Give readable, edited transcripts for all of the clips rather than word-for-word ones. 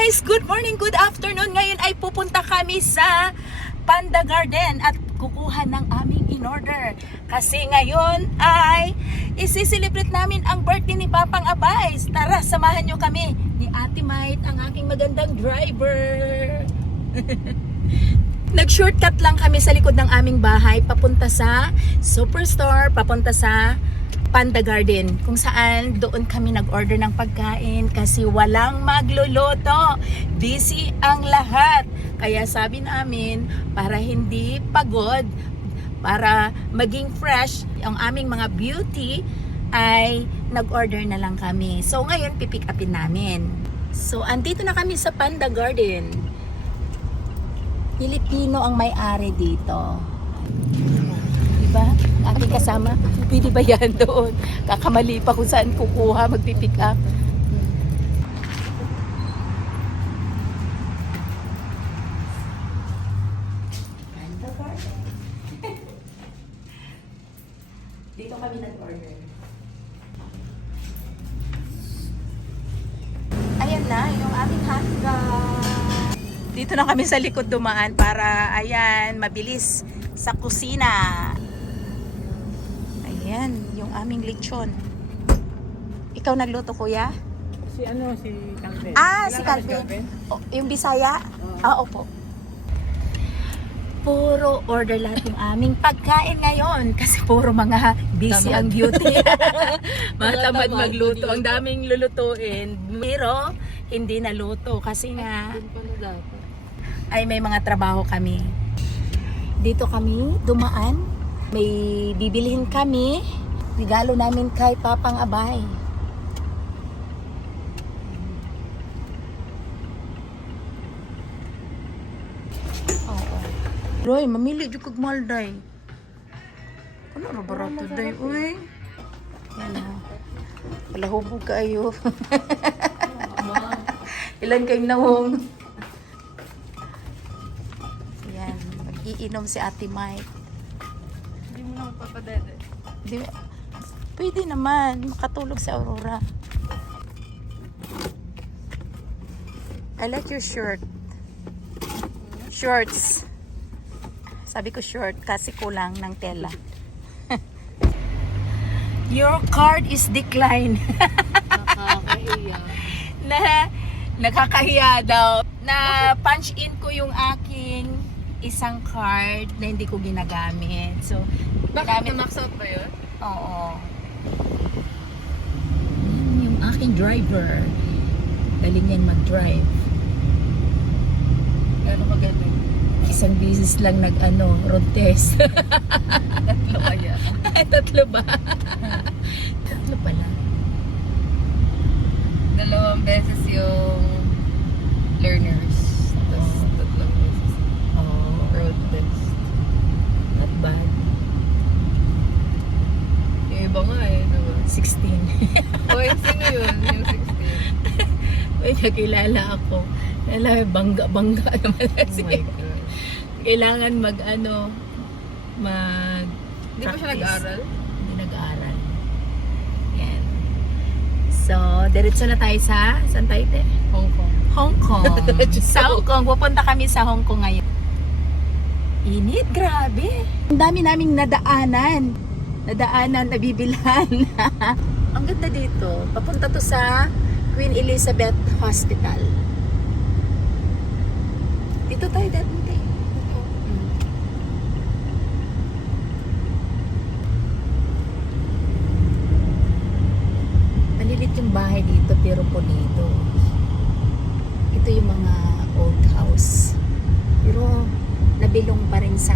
guys, good morning, good afternoon. Ngayon ay pupunta kami sa Panda Garden at kukuha ng aming in-order. Kasi ngayon ay isi-celebrate namin ang birthday ni Papang Abay. Tara, samahan nyo kami ni Ate Might, ang aking magandang driver. Nag-shortcut lang kami sa likod ng aming bahay papunta sa Superstore, papunta sa Panda Garden, kung saan doon kami nag-order ng pagkain kasi walang magluluto. Busy ang lahat. Kaya sabi namin, para hindi pagod, para maging fresh ang aming mga beauty, ay nag-order na lang kami. So ngayon, pipick upin namin. So andito na kami sa Panda Garden. Pilipino ang may-ari dito. Diba? Aking kasama, pwede ba yan doon? Kakamali pa kung saan kukuha, magpipick up. Dito kami nag-order. Ayan na, yung aming hotdog. Dito na kami sa likod dumaan para, ayan, mabilis sa kusina. Ayan, yung aming lechon. Ikaw nagluto, kuya? Si Calvin. Si Calvin. Oh, yung Bisaya? Opo. Puro order lahat yung aming pagkain ngayon kasi puro mga busy ang beauty. Mga tamad magluto. Ang daming lulutuin. Pero hindi naluto kasi nga ay may mga trabaho kami. Dito kami dumaan. May bibilihin kami. Regalo namin kay Papang Abay. Roy, mamili jud kog malday. Ano ra barato day, uy? Yan o. Palahubog kayo. Ilan kayong nawong? Yan, mag-iinom si Ate Mike. Hindi mo na magpapadede. Pwede naman, makatulog sa Aurora. I like your shirt. Shorts. Sabi ko short kasi kulang ng tela. Your card is declined. Nakakahiya. Nakakahiya daw. Na punch in ko yung aking isang card na hindi ko ginagamit. So, Bakit na-max out ba yun? oo. Yung aking driver. Galing niyang mag-drive. Gano'n magaling? Isang business lang road test. Tatlo kaya. Tatlo ba? Tatlo pala. 2 beses yung learners. Tapos 3 beses. Road test. Not bad. Yung iba nga diba? 16. Oy, sino yun? Yung 16. Uy, nakilala ako. Bangga naman Oh kasi. my God. Kailangan Hindi pa siya nag-aral? Hindi nag-aral. Yan. So, diretso na tayo sa, saan tayo te? Hong Kong. Hong Kong. Sa Hong Kong. Pupunta kami sa Hong Kong ngayon. Init, grabe. Ang dami naming nadaanan, nabibilhan. Ang ganda dito. Papunta to sa Queen Elizabeth Hospital. Dito tayo dati. Malilit yung bahay dito pero pulido. Ito yung mga old house. Pero nabilong pa rin sa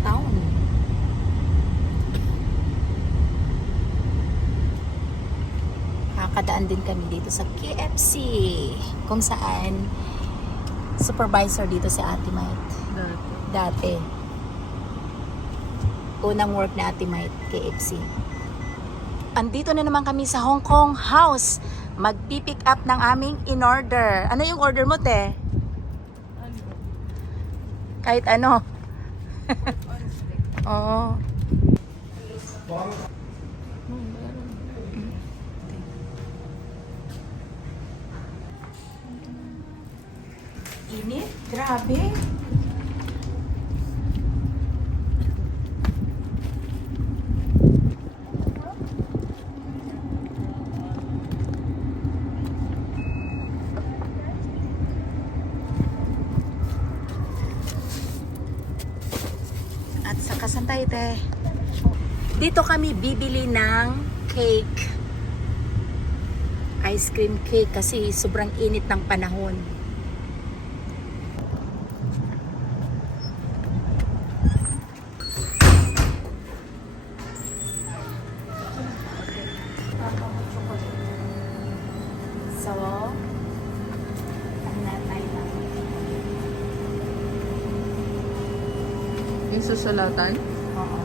town. Kakadaan din kami dito sa KFC, kung saan supervisor dito si Ate Might. Dati. Unang work na Ate Might, KFC. Andito na naman kami sa Hong Kong house. Magpipick up ng aming in-order. Ano yung order mo, te? Kahit ano. Oo. init. Grabe. At saka saan tayo, te? Dito kami bibili ng cake. Ice cream cake kasi sobrang init ng panahon. So, ang natay lang. Yung susulatan? Oo.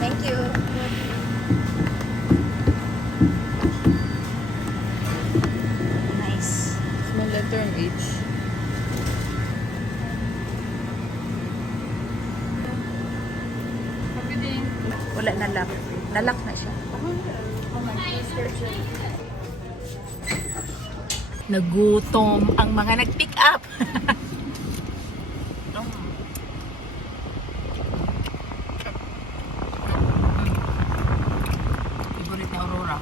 Thank you. Nice. Small letter ang H. Wala na lock. Nalock na siya. Nagutom ang mga nag-pick up. Favorite na Aurora.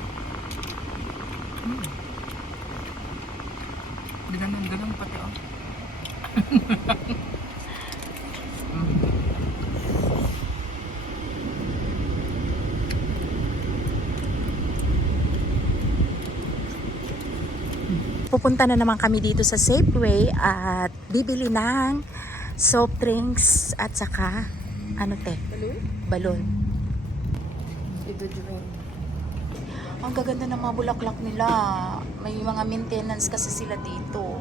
Ganun pati oh. Pupunta na naman kami dito sa Safeway at bibili ng soft drinks at saka ano te? Balon. Ang gaganda ng mga bulaklak nila. May mga maintenance kasi sila dito.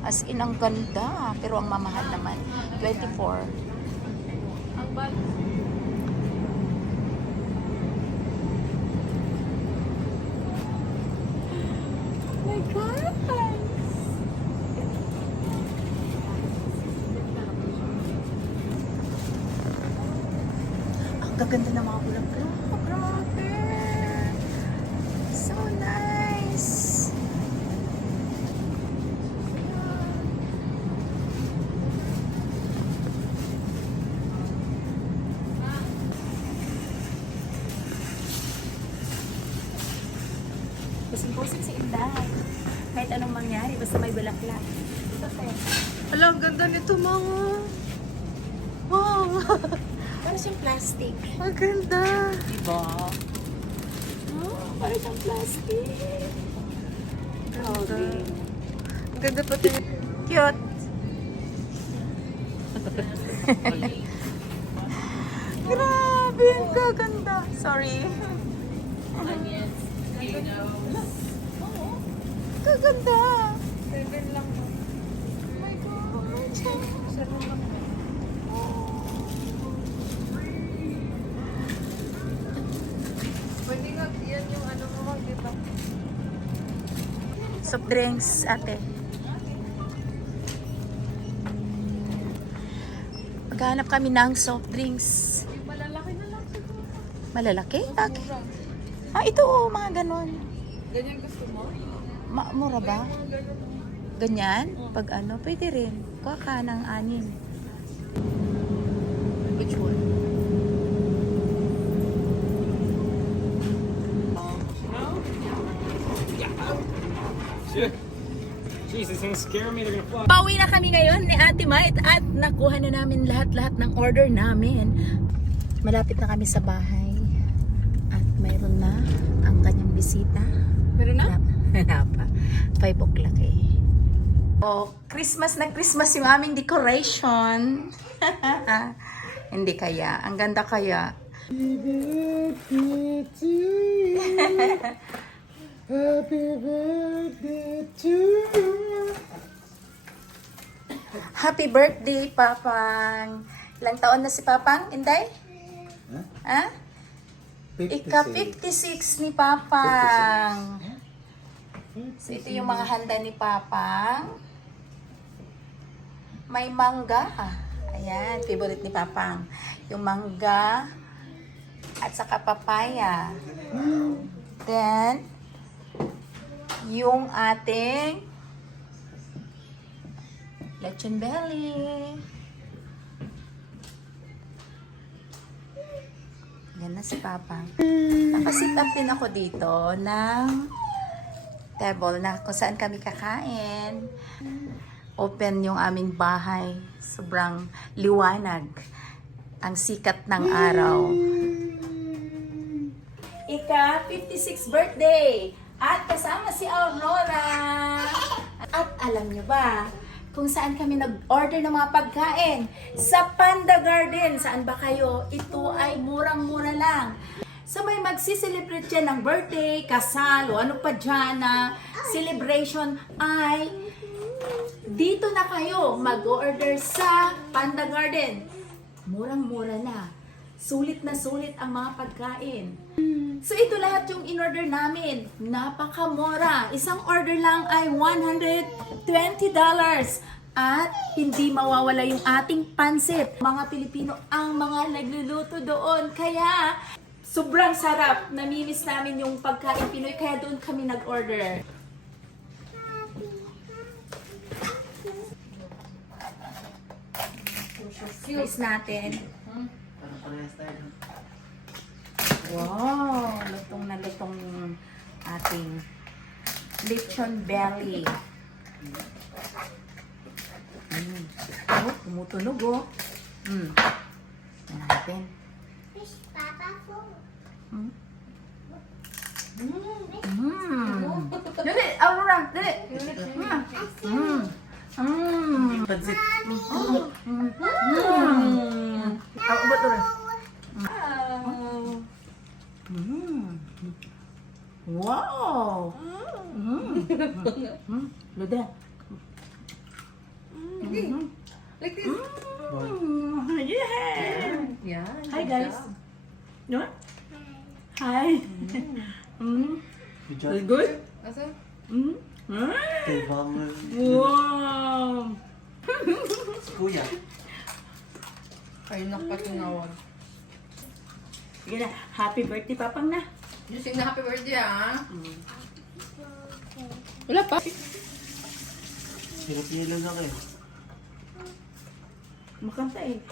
As in, ang ganda. Pero ang mamahal naman. 24. My God! Ang gaganda ng mga bulaklak. Grabe! So nice! Pusing-pusing si Inday. Kahit anong mangyari, basta may bulaklak. Ala, ang ganda nito mga. Wow! Para siyang plastic. Ang ganda. Diba? Oh, para siyang plastic. Grabe. Ang ganda pati. Cute. Grabe, ang gaganda. Sorry. Gaganda. 7 lang. Oh my God. 7 lang. Pwede nga, yan yung ano mo makita. Soft drinks, ate. Maghanap kami ng soft drinks. Yung malalaki na lang siguro. Malalaki? Okay. Ah, ito oh, mga ganon. Ganyan gusto mo? Mura ba? Mga ganun. Ganyan? Pag ano, pwede rin. Kuha ka ng 6. Which one? Jesus, things scare me. They're gonna fly. Pauwi na kami ngayon ni Ate Mait at nakuha na namin lahat-lahat ng order namin. Malapit na kami sa bahay at mayroon na ang kanyang bisita. Meron na? Wala pa. 5 o'clock eh. Oh, Christmas na Christmas yung aming decoration. Hindi kaya. Ang ganda kaya. Happy birthday to you. Happy birthday, Papang. Ilang taon na si Papang, Inday? Ha? Ika-56 ni Papang. So, ito yung mga handa ni Papang. May mangga. Ayan, favorite ni Papang. Yung mangga at saka papaya. Then, yung ating lechon belly. Yan na si Papang. Nakasit up din ako dito ng table na kung saan kami kakain. Open yung aming bahay. Sobrang liwanag. Ang sikat ng araw. Ika 56 birthday! At kasama si Aurora! At alam nyo ba kung saan kami nag-order ng mga pagkain? Sa Panda Garden. Saan ba kayo? Ito ay murang-mura lang. So may magsi-celebrate dyan ng birthday, kasal, o ano pa dyan na celebration ay dito na kayo mag-order sa Panda Garden. Murang-mura na. Sulit na sulit ang mga pagkain. So ito lahat yung in-order namin. Napakamura. Isang order lang ay $120. At hindi mawawala yung ating pansit. Mga Pilipino ang mga nagluluto doon. Kaya sobrang sarap. Namimiss namin yung pagkain Pinoy. Kaya doon kami nag-order. Cheese natin. Wow! Lutong na lutong ating lechon belly. Oh, tumutunog oh. Yan natin. Dali! Aurora! Dali! Pansit. Ba't rin? Wow! Luda. Like this. Yeah! Yeah. Hi guys! No? Hi! Good Good? Asa? Kay Mama. Wow! Kuya. Ay, nakapatunawag. Sige na, happy birthday Papang na! You sing na happy birthday, ah. Wala pa. Hirap niya lang ako eh. Makanta eh.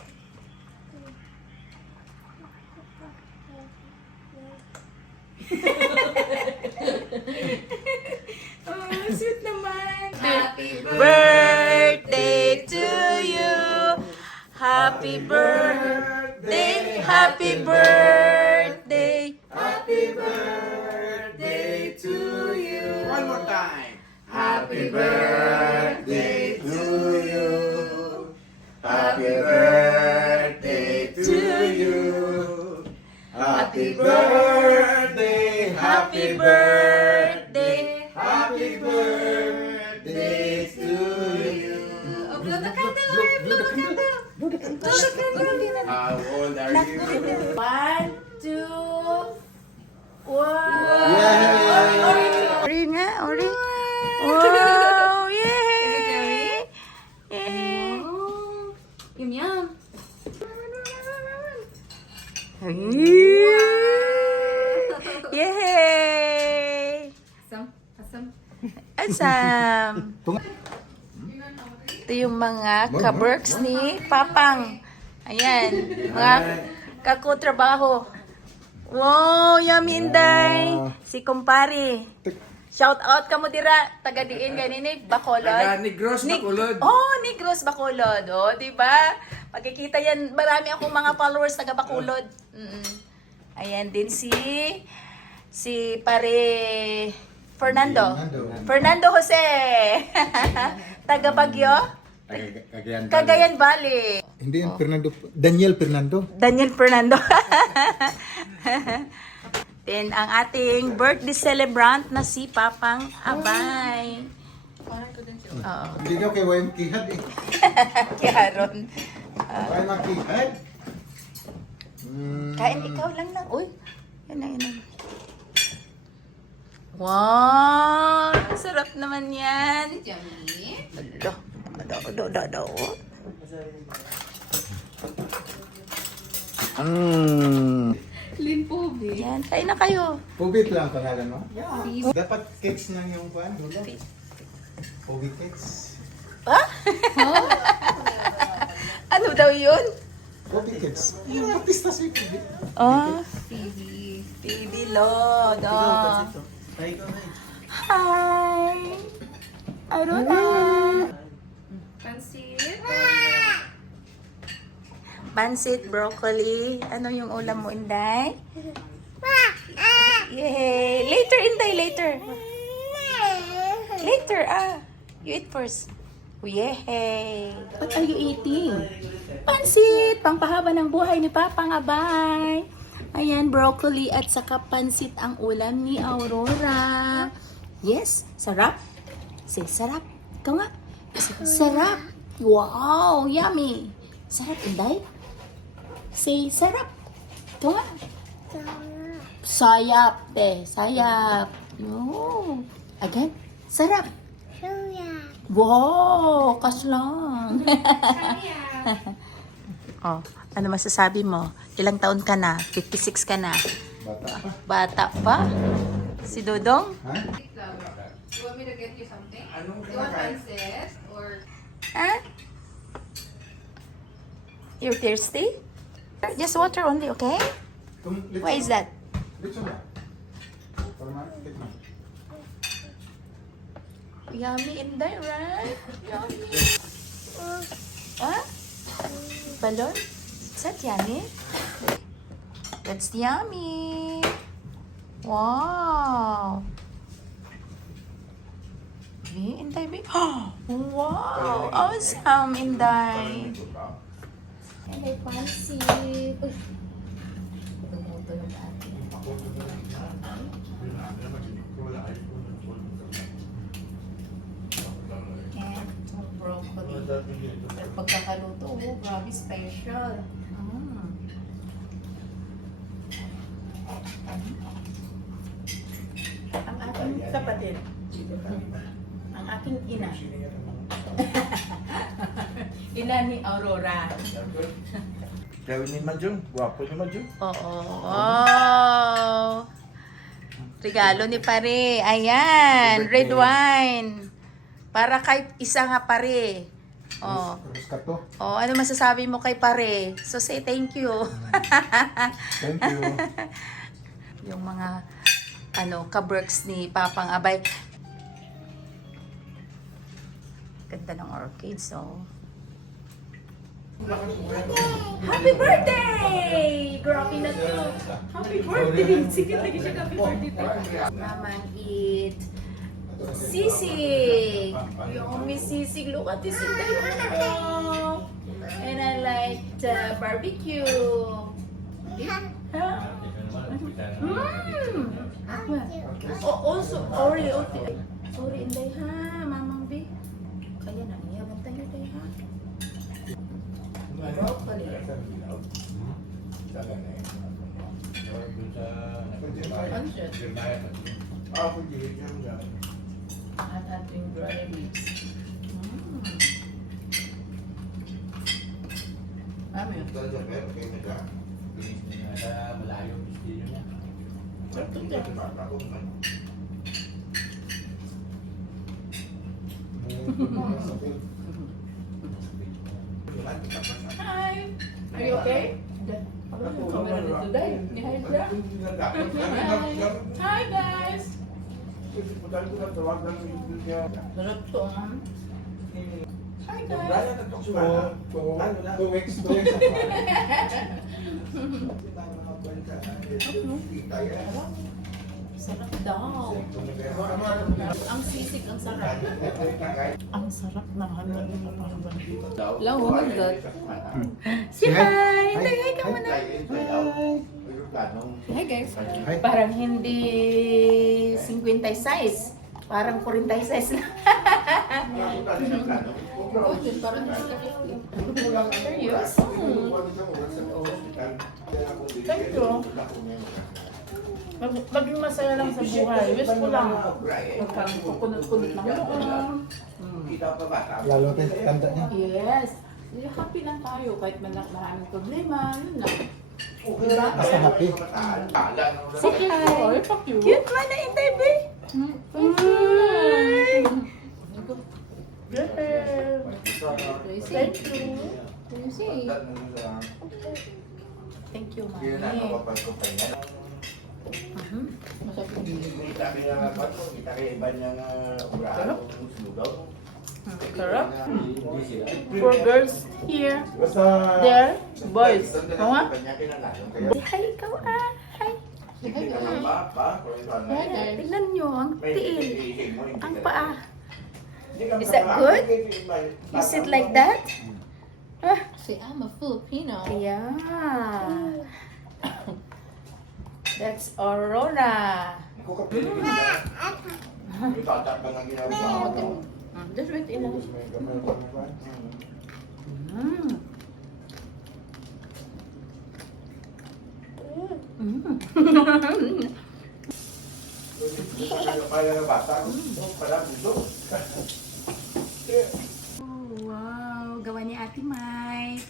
Oh, sweet naman. Happy birthday to you. Happy birthday. Happy birthday. Happy birthday to you. One more time. Happy birthday to you. Happy birthday to you. Happy birthday. Happy birthday. Happy birthday to you. Oh, blow the candle, Lord. Blow the candle. Blow the candle. How old are you? 1, 2, 1. Yay! Ori nga, ori. Wow, yay! Yay! Yum, yum. Yay! Asam. Asam. Asam! Ito yung mga kaberks ni Papang. Ayan, mga kakutrabaho. Wow, yummy Inday! Si kumpare. Shout out ka mo dira, taga diin ganini, Bacolod. Taga Negros, Bacolod. Oh, Negros, Bacolod. Oh, di ba? Pagkikita yan, marami akong mga followers taga Bacolod. Ayan din si pare Fernando. Fernando Jose. Taga Baguio, Cagayan Valley. Hindi yan Fernando. Daniel Fernando. Daniel Fernando. Then, ang ating birthday celebrant na si Papang Abay. Parang ko din siya. Oo. Hindi daw kay Wayne Kihad eh. Kaya ron. Wayne Kihad. Kain ikaw lang lang. Uy. Yan na, yan na. Wow! Ang sarap naman yan. Yummy. Ado. Yan, kain na kayo. Pubit lang pangalan mo? Dapat cakes lang yung kuan, dulo. Pubit cakes. Ha? Ano daw yun? Pubit cakes. Yung artista si Pubit. Oh. Baby Lord. Oh. Hi. Aruna. Pansit, broccoli. Ano yung ulam mo, Inday? Yay! Later, Inday, later. Later, You eat first. Yay! What are you eating? Pansit! Pangpahaba ng buhay ni Papa nga, bye! Ayan, broccoli at saka pansit ang ulam ni Aurora. Yes, sarap. Say, sarap. Ikaw nga. Sarap. Wow, yummy. Sarap, Inday. Say, sarap. Ikaw nga. Sayap, sayap. No. Again. Sarap. Wow, kaslang. Oh, ano masasabi mo? Ilang taon ka na? 56 ka na. Bata pa. Bata pa? Si Dodong? Ha? You want me to get you something? You want pancit or Huh? You're thirsty? Just water only, okay? Why is that? Dito na. Para makikita mo. Yummy in there, right? Yummy. What? Balon? Is that yummy? That's yummy. Wow. Inday, babe. Wow. Awesome, Inday. Inday, pansit. Uy. Tumuto yung atin. And broccoli. Pero pagkakaluto, grabe special. Ang aking kapatid. Ang aking ina. Ina ni Aurora. Gawin ni Majung. Gwapo ni Majung. Oo. Oh. Regalo ni pare. Ayan. Red wine. Para kay isa nga pare. Oh. Tapos ka to. Oh, ano masasabi mo kay pare? So say thank you. Thank you. Yung mga ka-works ni Papang Abay. Ganda ng orchids, oh. Happy birthday! Grabe na to. Happy birthday! Sige, lagi siya happy birthday. Mamang eat sisig. Yung may sisig. Look at this in the room. And I like the barbecue. Huh? Oh, also, sorry, sorry, Inday ha, Mamang B. Kaya na niya, bantay niyo tayo ha. Broccoli. At ating dry leaves. Ano yun? Malayo yung estilo niya. Sarap ito. Hi! Are you okay? Camera dito today. Hi, siya. Hi, guys! Sarap to, Hi, guys! 2 weeks. Sarap daw. Ang sisig, ang sarap. Ang sarap na hanan mo parang bandito. Hello, oh my God. Say hi! Hi, hi ka muna. Hi, guys. Hi. Parang hindi 50 size. Parang 40 size na. Parang serious? Thank you. Maging masaya lang sa buhay. Wish ko lang. Magkakunot-kunot lang doon. Lalo tayo tanda niya. Yes. Happy lang tayo kahit maraming problema. Yun lang. Basta happy. Si Kai. Cute man na intay, be. Thank you, Mami. Sarap. For girls here, there, boys. Mga? Hi, ikaw ah. Hi. Tignan nyo, ang tiil. Ang paa. Is that good? You sit like that? Ah, See, I'm a Filipino. yeah. That's Aurora. Just wait in. Wow, gawa ni Ate Mike.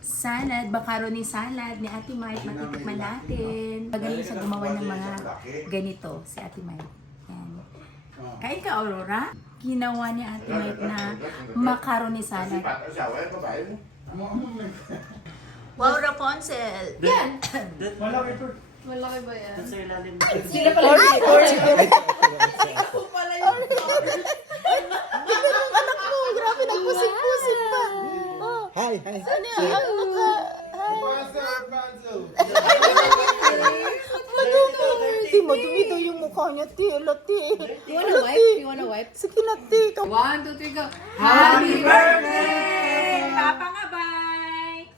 Salad, macaroni salad ni Ate Mike. Matitikman natin. Magaling siya gumawa ng mga ganito, si Ate Mike. Yan. Kain ka, Aurora? Ginawa ni Ate Mike na macaroni salad. Wow, Rapunzel! Yan! Malaki ba yan? Sila pala yung Ako pala yung anak mo! Grabe, nagpusik-pusik pa! Oh, Hi, hi. ano yan? Ano ka? Ti mo, dumito yung mukha niya, ti. Ti. You wanna wipe? You wanna wipe? Sige na, ti. 1, 2, 3, go. Happy birthday! Papa nga, bye!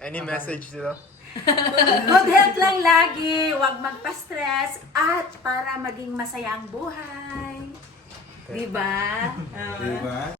Any message sila? Good health lang lagi, huwag magpa-stress, at para maging masaya ang buhay. Diba? Diba?